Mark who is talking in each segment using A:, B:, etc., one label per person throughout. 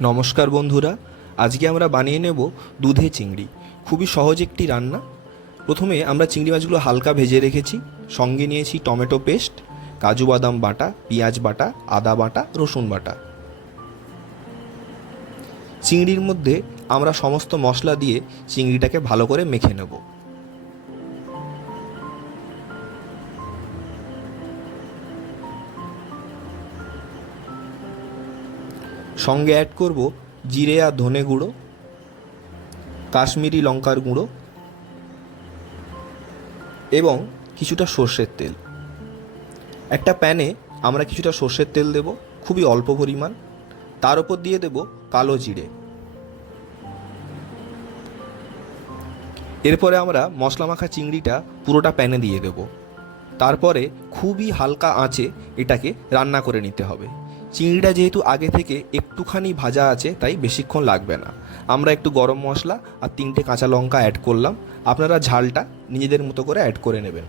A: নমস্কার বন্ধুরা, আজকে আমরা বানিয়ে নেব দুধে চিংড়ি। খুবই সহজ একটি রান্না। প্রথমে আমরা চিংড়ি মাছগুলো হালকা ভেজে রেখেছি। সঙ্গে নিয়েছি টমেটো পেস্ট, কাজু বাদাম বাটা, পেঁয়াজ বাটা, আদা বাটা, রসুন বাটা। চিংড়ির মধ্যে আমরা সমস্ত মশলা দিয়ে চিংড়িটাকে ভালো করে মেখে নেব। সঙ্গে অ্যাড করব জিরে আর ধনে গুঁড়ো, কাশ্মীরি লঙ্কার গুঁড়ো এবং কিছুটা সর্ষের তেল। একটা প্যানে আমরা কিছুটা সর্ষের তেল দেব, খুবই অল্প পরিমাণ। তার উপর দিয়ে দেব কালো জিরে। এরপরে আমরা মশলা মাখা চিংড়িটা পুরোটা প্যানে দিয়ে দেব। তারপরে খুবই হালকা আঁচে এটাকে রান্না করে নিতে হবে। চিংড়িটা যেহেতু আগে থেকে একটুখানি ভাজা আছে, তাই বেশিক্ষণ লাগবে না। আমরা একটু গরম মশলা আর তিনটে কাঁচা লঙ্কা অ্যাড করলাম। আপনারা ঝালটা নিজেদের মতো করে অ্যাড করে নেবেন।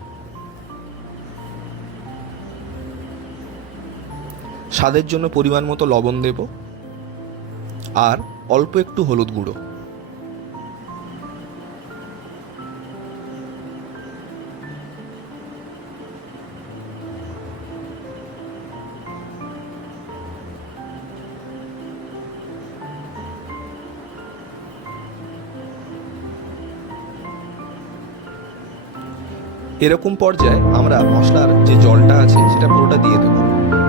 A: স্বাদের জন্য পরিমাণ মতো লবণ দেব। আর অল্প একটু হলুদ গুঁড়ো। এরকম পর্যায়ে আমরা মশলার যে জলটা আছে সেটা পুরোটা দিয়ে দেবো।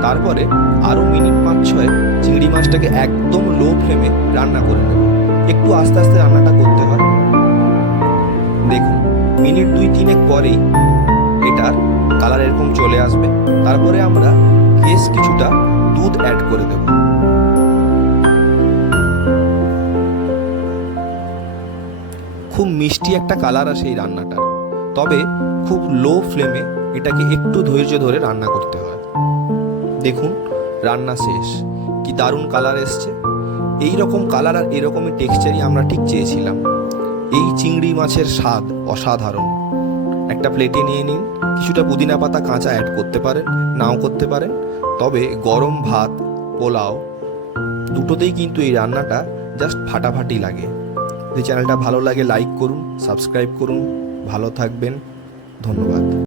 A: তারপরে আরও মিনিট পাঁচ ছয় চিংড়ি মাছটাকে একদম লো ফ্লেমে রান্না করে নেব। একটু আস্তে আস্তে রান্নাটা করতে হয়। দেখুন, মিনিট দুই তিনেক পরেই এটার কালার এরকম চলে আসবে। তারপরে আমরা বেশ কিছুটা দুধ অ্যাড করে দেব। খুব মিষ্টি একটা কালার আসে এই রান্নাটার। তবে খুব লো ফ্লেমে এটাকে একটু ধৈর্য ধরে রান্না করতে হয়। দেখুন, রান্না শেষ। কি দারুণ কালার এসছে। এই রকম কালার আর এরকমই টেক্সচারই আমরা ঠিক চেয়েছিলাম। এই চিংড়ি মাছের স্বাদ অসাধারণ। একটা প্লেটে নিয়ে নিন। কিছুটা পুদিনা পাতা কাঁচা অ্যাড করতে পারেন, নাও করতে পারেন। তবে গরম ভাত, পোলাও দুটোতেই কিন্তু এই রান্নাটা জাস্ট ফাটাফাটি লাগে। যদি চ্যানেলটা ভালো লাগে লাইক করুন সাবস্ক্রাইব করুন। ভালো থাকবেন। ধন্যবাদ।